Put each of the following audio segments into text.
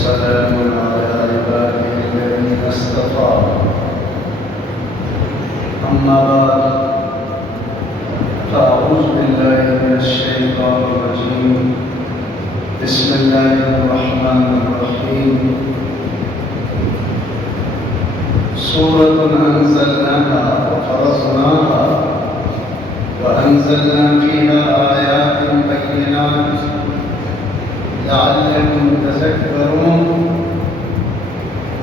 وسلام على عباده الذين اصطفى أما بعد فأعوذ بالله من الشيطان الرجيم بسم الله الرحمن الرحيم سورة أنزلناها وفرضناها وأنزلنا فيها آيات بينات لعلكم تذكرون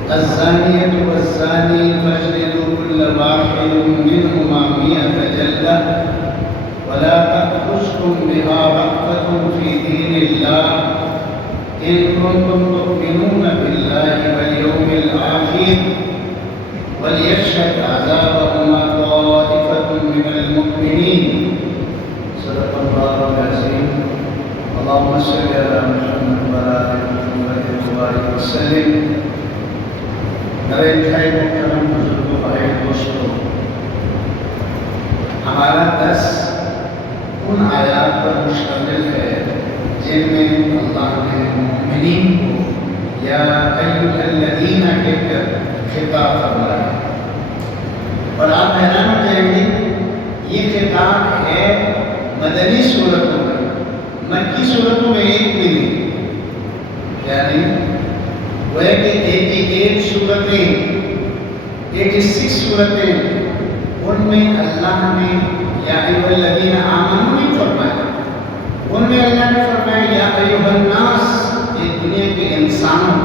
الزانية والزاني فاجلدوا كل واحد منهما 100 جلدة ولا تأخذكم بها رأفة في دين الله إن كنتم تؤمنون بالله واليوم الآخر وليشهد عذابهما طائفة من المؤمنين صدق الله العظيم اللهم صل على محمد وعلى آل محمد وبارك وسلم میرے بھائی محترم بزرگوں بھائی دوستوں ہمارا درس ان آیات پر مشتمل ہے جن میں اللہ نے مومنین کو یا ایھا الذین کہہ کر خطاب فرمایا اور آپ حیران ہو جائیں گے یہ خطاب ہے مدنی صورتوں میں مکی صورتوں میں ایک بھی نہیں یعنی وہ ہے کہ 88 صورتیں 86 صورتیں ان میں اللہ نے یا ایھا الذین آمنوا نہیں فرمایا ان میں اللہ نے فرمایا یا ایھا الناس یہ دنیا کے انسانوں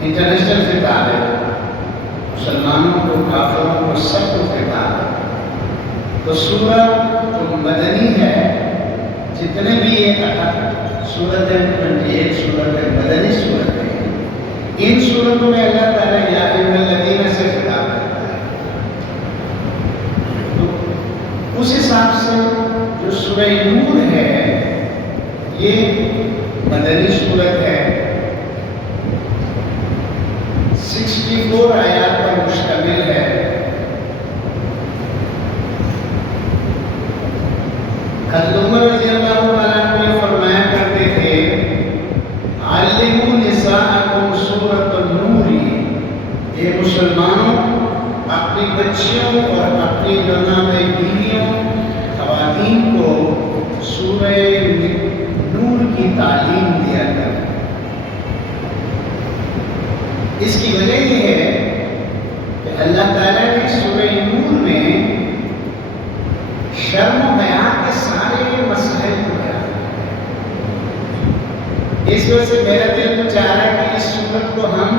انٹرنیشنل خطاب ہے مسلمانوں کو کافروں کو سب کو خطاب ہے تو سورہ جو مدنی ہے جتنے بھی یہ سورت 28 صورت مدنی صورت ہے ان صورتوں میں اللہ تعالیٰ یا ایھا الذین سے خطاب کرتا ہے تو اس حساب سے جو سورہ نور ہے یہ مدنی صورت ہے 64 آیات پر مشتمل ہے حضرت عمر رضی اللہ عنہ نے فرمایا کرتے تھے علموا نساءکم سورۃ النور اے مسلمانوں اپنی بچیوں اور اپنی بیویوں خواتین کو سورہ نور کی تعلیم دیا کریں اس کی وجہ یہ ہے کہ اللہ تعالیٰ نے سورہ نور میں شرم و حیا کے سارے مسائل کو بیان کیا اس وجہ سے میرا دل تو چاہ رہا ہے کہ اس سورت کو ہم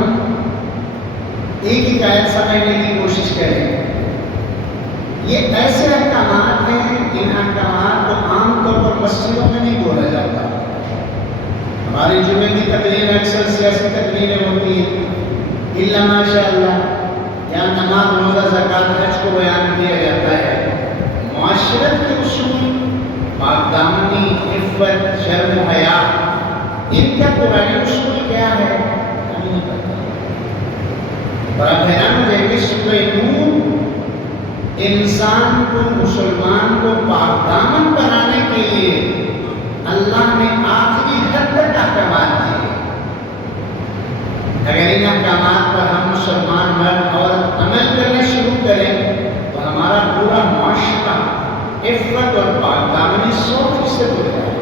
ایک ہی آیت سمجھنے کی کوشش کریں یہ ایسے احکامات ہیں ان احکامات کو عام طور پر مسجدوں میں نہیں بولا جاتا ہماری جمعے کی تقریر اکثر سیاسی تقریریں ہوتی ہیں الا ماشاء اللہ یا نماز روزہ زکوٰۃ حج کو بیان کیا جاتا ہے معاشرت کے اصول پاک دامنی عفت شرم و حیا ان کا قرآنی اصول کیا ہے ہمیں نہیں پتہ اور آپ حیران ہو جائیں گے سورہ نور انسان کو مسلمان کو پاک دامن بنانے کے لیے اللہ نے آخری حد تک احکامات دیے اگر ان احکامات پر ہم مسلمان مرد عورت عمل کرنے شروع کریں تو ہمارا پورا معاشرہ عفت اور پاک دامنی 100% ہو جائے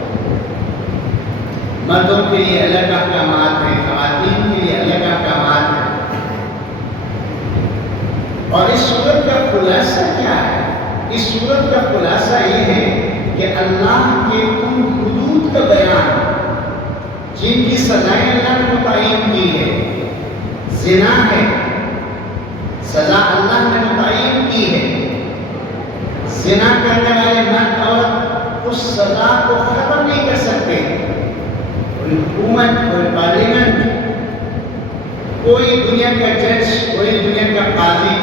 مردوں کے لیے الگ احکامات ہیں خواتین کے لیے الگ احکامات ہیں اور اس صورت کا خلاصہ کیا ہے اس صورت کا خلاصہ یہ ہے کہ اللہ کے ان حدود کا بیان جن کی سزائیں اللہ نے متعین کی ہے زنا ہے سزا اللہ نے متعین کی ہے زنا کرنے والے مرد عورت اس سزا کو ختم نہیں کر سکتے کوئی حکومت کوئی پارلیمنٹ کوئی دنیا کا جج کوئی دنیا کا قاضی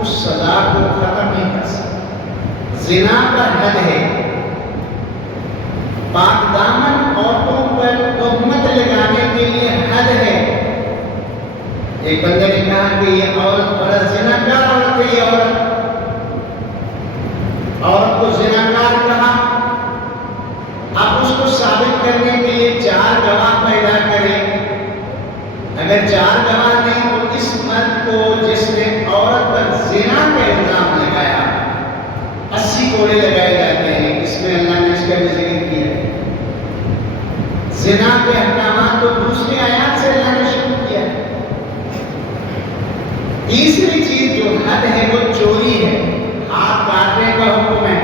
اس سزا کو ختم نہیں کر سکتا زنا پر حد ہے پاک دامن عورتوں پر تہمت لگانے کے لیے حد ہے ایک بندے نے کہا کہ یہ عورت بڑا زناکار عورت ہے یہ عورت کو زناکار کہا اب اس کو ثابت کرنے کے لیے 4 گواہ پیدا کریں اگر 4 گواہ نہیں تو اس مرد کو جس نے عورت پر زنا کا الزام لگایا 80 کوڑے لگائے جاتے ہیں. اس میں اللہ نے اس کا بھی ذکر کیا ہے. زنا کے احکامات کو دوسری آیات سے اللہ نے شروع کیا ہے. تیسری چیز جو حد ہے وہ چوری ہے. ہاتھ کاٹنے کا حکم ہے.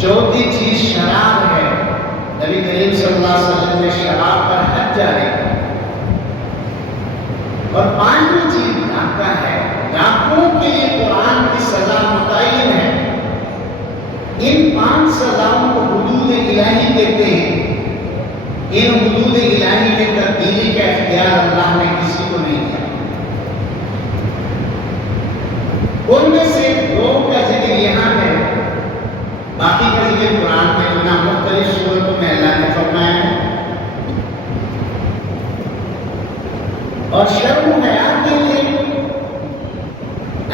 چوتھی چیز شراب ہے. نبی کریم صلی اللہ علیہ وسلم نے شراب پر حد جاری کی. اور 5ویں چیز ڈاکہ ہے. ڈاکوں کے لیے قرآن کی سزا متعین ہے. ان 5 سزاؤں کو حدود الہی کہتے ہیں. ان حدود الہی میں تبدیلی کا اختیار اللہ نے کسی کو نہیں دیا. ان میں سے 2 کا ذکر یہاں ہے. باقی کا ذکر قرآن میں مختلف صورتوں میں اللہ نے فرمایا ہے. اور شرم و حیا کے لیے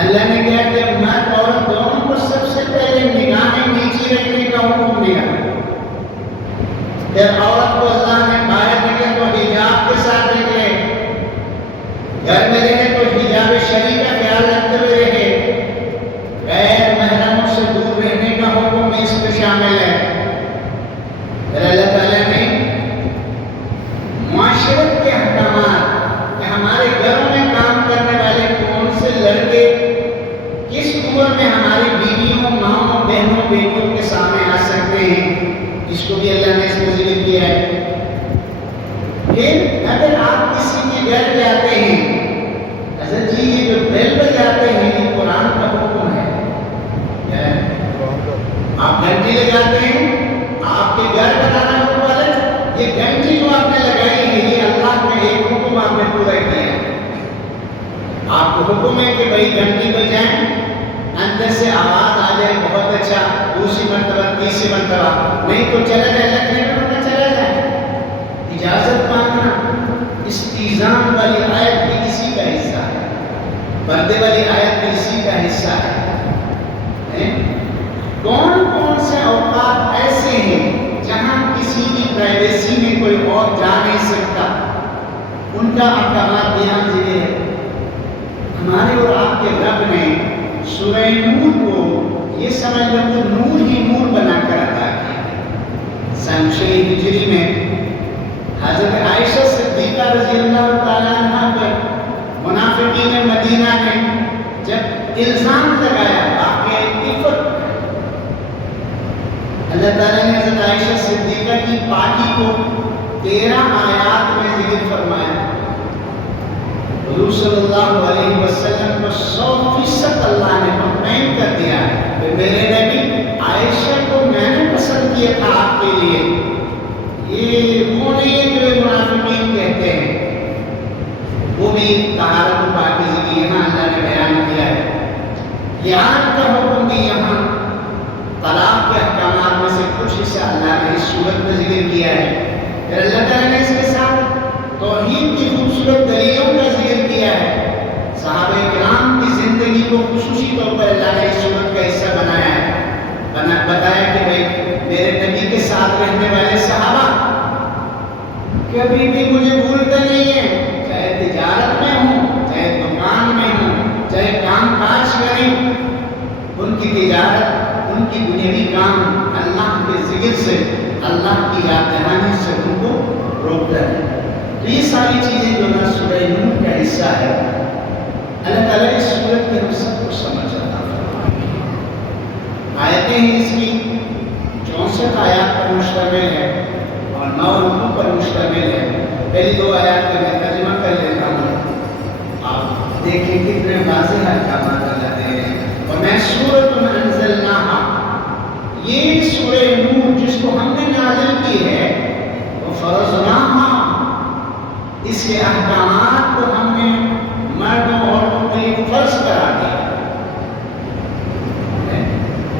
اللہ نے کہا کہ مرد اور دونوں کو سب سے پہلے نگاہیں نیچی رکھنے کا حکم دیا. پھر عورت کو اللہ نے باہر نکلے تو حجاب کے ساتھ نکلے. گھر میں رہے تو حجاب شرعی کا خیال رکھتے ہوئے رہے. غیر محرموں سے دور رہنے کا حکم بھی اس میں شامل ہے. پھر اللہ تعالیٰ نے معاشرت کے احکامات کہ ہمارے گھروں میں کام کرنے والے کون سے لڑکے کس عمر میں ہماری بیویوں ماؤں بہنوں بیٹیوں کے سامنے آ سکتے ہیں اس کو بھی اللہ نے اس میں ذکر کیا ہے. پھر اگر آپ کسی کے گھر جاتے ہیں حضرت جی یہ جو بیل بجاتے ہیں یہ قرآن کا حکم ہے. آپ گھنٹی لگاتے ہیں آپ کے گھر بنانا ہونے والا یہ گھنٹی جو آپ نے لگائی ہے یہ اللہ کا ایک حکم آپ نے پورا کیا ہے. آپ کو حکم ہے کہ بھائی گھنٹی بجائیں اندر سے آواز آ جائے بہت اچھا. دوسری مرتبہ تیسری مرتبہ نہیں تو چلا جائے لگنے میں پتہ چلا جائے. اجازت مانگنا استیزان والی آیت بھی اسی کا حصہ ہے. پردے والی آیت بھی اسی کا حصہ ہے. کون کون سے اوقات ایسے ہیں جہاں کسی کی پرائیویسی میں کوئی اور جا نہیں سکتا ان کا احکامات یہاں ذکر ہے. ہمارے اور آپ کے رب نے سورہ نور کو یہ سمجھ لو کہ نور ہی نور بنا کر عطا کیا. سن 6 ہجری میں حضرت عائشہ صدیقہ رضی اللہ تعالیٰ عنہ پر منافقین مدینہ نے جب الزام لگایا واقعہ عفت اللہ تعالیٰ نے حضرت عائشہ صدیقہ کی پاکی کو 13 آیات میں ذکر فرمایا. حضور صلی اللہ علیہ وسلم کو 100% اللہ نے مطمئن کر دیا کہ میرے نبی عائشہ کو میں نے پسند کیا تھا آپ کے لیے. یہ وہ نہیں ہے جو منافقین کہتے ہیں. وہ بھی طہارت و پاکیزگی یہاں اللہ نے بیان کیا ہے. لعان کا حکم بھی یہاں طلاق کے احکامات میں سے کچھ حصہ اللہ نے اس صورت میں ذکر کیا ہے. پھر اللہ تعالیٰ نے اس کے ساتھ توحید کی خوبصورت دلیلوں کا ذکر کیا ہے. صحابہ کرام کی زندگی کو خصوصی طور پر اللہ نے اس صورت کا حصہ بنایا ہے. بتایا کہ بھائی میرے نبی کے ساتھ رہنے والے صحابہ کبھی بھی مجھے بھولتے نہیں ہیں. چاہے تجارت میں ہوں چاہے دکان میں ہوں چاہے کام کاج کریں ان کی تجارت ان کی دنیاوی کام اللہ کے ذکر سے اللہ کی یاد دہانی سے ان کو روکتا ہے. تو یہ ساری چیزیں جو نا سورہ نور کا حصہ ہے اللہ تعالیٰ اس صورت کے ہم سب کو سمجھ آتا ہے. آیتیں ہیں اس کی 64 آیات پر مشتمل ہے اور 9 رکوع پر مشتمل ہے. پہلی 2 آیات کا میں ترجمہ کر لیتا ہوں. آپ دیکھیں کتنے واضح احکامات اللہ دے رہے ہیں. وَمَا سُورَةٌ أَنزَلْنَاهَا یہ سورہ نور جس کو ہم نے نازل کی ہے وَفَرَضْنَاهَا اس کے احکامات کو ہم نے مردوں اور عورتوں کے لیے فرض کرا دیا.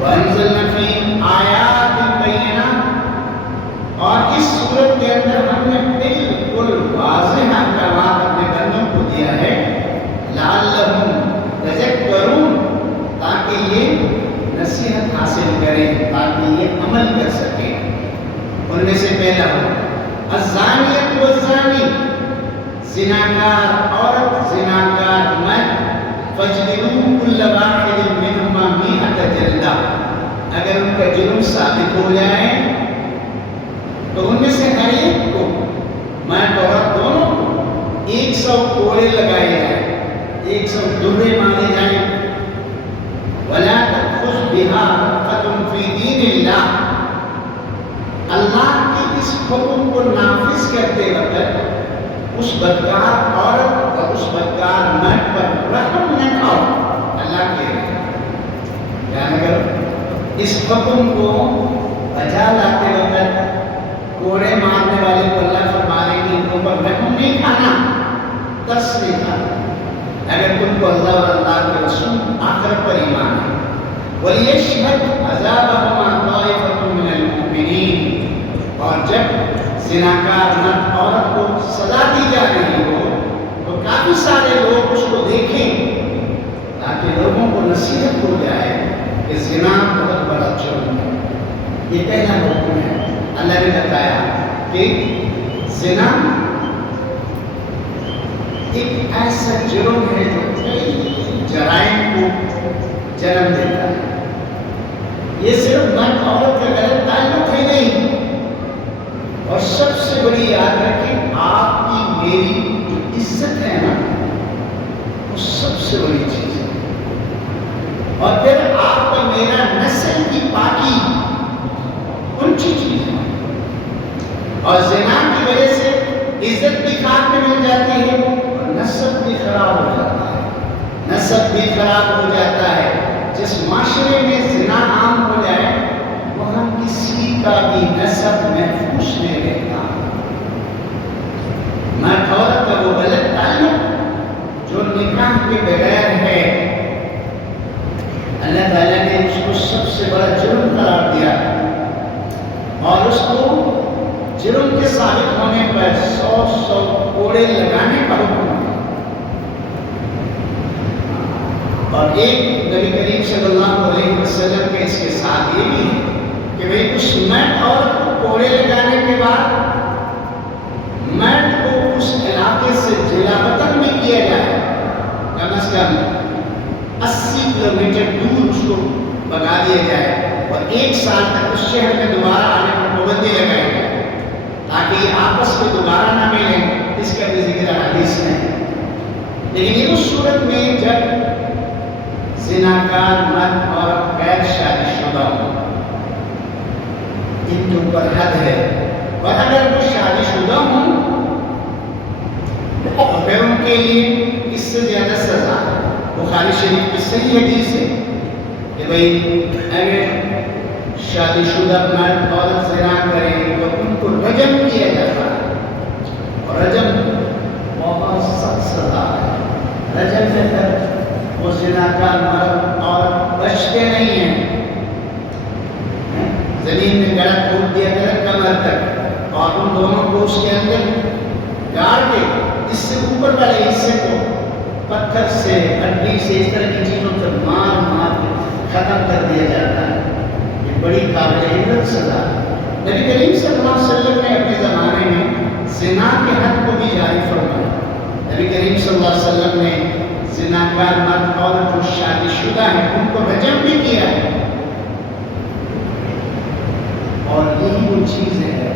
وَأَنزَلْنَا فِيهِمْ آيَاتٍ بَيِّنَاتٍ اور اس صورت کے اندر ہم نے بالکل واضح احکامات اپنے بندوں کو دیا ہے. لَعَلَّهُمْ يَتَذَكَّرُونَ تاکہ یہ نصیحت حاصل کریں تاکہ یہ عمل کر سکیں. ان میں سے پہلا الزانیۃ والزانی زناکار عورت زناکار مرد فجلدوا کل واحد منہما مئۃ جلدہ، اگر ان کا جرم ثابت ہو جائے تو ان میں سے ہر ایک کو، مرد اور عورت دونوں کو 100 کوڑے لگائے جائیں، 100 درے مارے جائیں۔ وَلَا تَأْخُذْ بِهَا رَأْفَةٌ فِي دِينِ اللَّهِ، اللہ کے اس حکم کو نافذ کرتے وقت اس بدکار عورت اور اس بدکار مرد پر رحم نہ کھاؤ۔ اللہ کہہ رہے ہیں یعنی اگر اس حکم کو بجا لاتے وقت کوڑے مارنے والے کو اللہ فرما رہے کہ ان کو پر رحم نہیں کھانا، ترس نہیں کھانا، اگر تم کو اللہ اور اللہ کے رسول آخرت پر ایمان ہے۔ وَلْيَشْهَدْ عَذَابَهُمَا طَائِفَةٌ مِّنَ الْمُؤْمِنِينَ، اور جب زناکار مرد عورت کو سزا دی جا رہی ہو تو کافی سارے لوگ اس کو دیکھیں تاکہ لوگوں کو نصیحت ہو جائے کہ زنا بہت بڑا جرم ہے۔ یہ پہلا حکم ہے۔ اللہ نے بتایا کہ زنا ایک ایسا جرم ہے جو کئی جرائم کو جنم دیتا ہے۔ یہ صرف مرد عورت کا غلط تعلق ہی نہیں، اور سب سے بڑی یاد رکھیں آپ کی میری جو عزت ہے نا وہ سب سے بڑی چیز ہے، اور پھر آپ کا میرا نسل کی پاکی اونچی چیز ہے، اور زنا کی وجہ سے عزت بھی خاک میں مل جاتی ہے اور نسب بھی خراب ہو جاتا ہے، نسب بھی خراب ہو جاتا ہے۔ جس معاشرے میں زنا عام ہو جائے وہاں کسی کا بھی نسب محفوظ نہیں رہتا۔ مرد عورت کا وہ غلط تعلق جو نکاح کے بغیر ہے، اللہ تعالیٰ نے اس کو سب سے بڑا جرم قرار دیا، اور اس کو جرم کے ثابت ہونے پر 100 کوڑے لگانے کا حکم ہے۔ اور ایک نبی کریم صلی اللہ علیہ وسلم کے اس کے ساتھ یہ بھی ہے کہ بھئی اس مرد عورت کو کوڑے لگانے کے بعد مرد کو اس علاقے سے جلا وطن بھی کیا جائے، کم از کم 80 کلومیٹر دور اس کو بھگا دیا جائے، اور 1 سال تک اس شہر میں دوبارہ آنے پر پابندی لگائی جائے تاکہ یہ آپس میں دوبارہ نہ ملیں۔ اس کا بھی ذکر حدیث میں ہے، لیکن یہ اس صورت میں جب زناکار مرد اور غیر شادی شدہ ہو، ان کے اوپر حد ہے، اور اگر وہ شادی شدہ ہوں تو پھر ان کے لیے اس سے زیادہ سزا۔ بخاری شریف کی صحیح حدیث ہے کہ بھئی اگر شادی شدہ مرد عورت زنا کریں تو ان کو رجم کیا جاتا ہے، اور رجم بہت سخت سزا ہے۔ رجم سے تک وہ زناکار مرد عورت بچتے نہیں ہیں، زمین میں گڑا کھود دیا گیا کمر تک، اور ان دونوں کو اس کے اندر گاڑ کے اس سے اوپر والے حصے کو پتھر سے، ہڈی سے، اس طرح کی چیزوں سے مار مار کے ختم کر دیا جاتا ہے۔ یہ بڑی قابل عبرت سزا ہے۔ نبی کریم صلی اللہ علیہ وسلم نے اپنے زمانے میں زنا کے حد کو بھی جاری فرمایا۔ نبی کریم صلی اللہ علیہ وسلم نے زناکار مرد عورت جو شادی شدہ ہیں ان کو رجم بھی کیا ہے، اور یہی وہ چیز ہے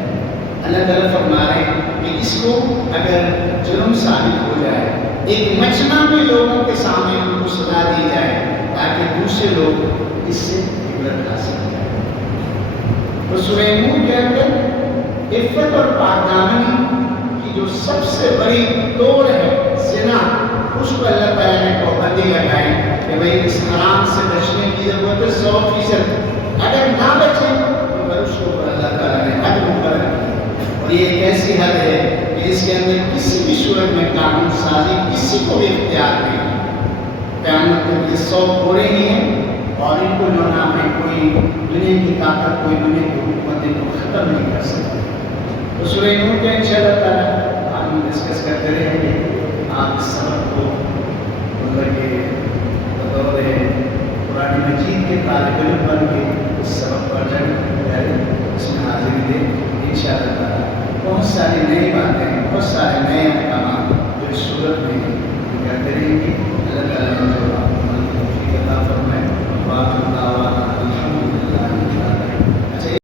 اللہ تعالیٰ فرما رہے ہیں کہ اس کو اگر جرم ثابت ہو جائے، ایک مجمع میں لوگوں کے سامنے ان کو سزا دی جائے تاکہ دوسرے لوگ اس سے عبرت حاصل کریں۔ تو سورہ نور کے اندر عفت اور پاک دامنی کی جو سب سے بڑی توڑ ہے زنا، اس کو اللہ تعالیٰ نے پابندی لگائی کہ بھئی اس حرام سے بچنے کی ضرورت ہے 100%، اگر نہ بچیں تو پھر اس کو اللہ تعالیٰ نے حد مقرر کی، اور یہ ایک ایسی حد ہے کہ اس کے اندر کسی بھی صورت میں قانون سازی کسی کو بھی اختیار نہیں۔ قیامت تک یہ 100 کوڑے ہی ہیں، اور ان کو جو نام ہے کوئی دنیا کی طاقت، کوئی دنیا کی حکومت ان کو ختم نہیں کر سکتی۔ تو سورہ نور کے انشاءاللہ تعالیٰ ہم ڈسکس کرتے رہیں گے۔ آپ اس سبق کو مطلب کہ بطور قرآن مجید کے طالب علم بن کے اس سبق پر اس میں حاضری دیں انشاءاللہ تعالیٰ۔ بہت ساری نئی باتیں، بہت سارے نئے احکامات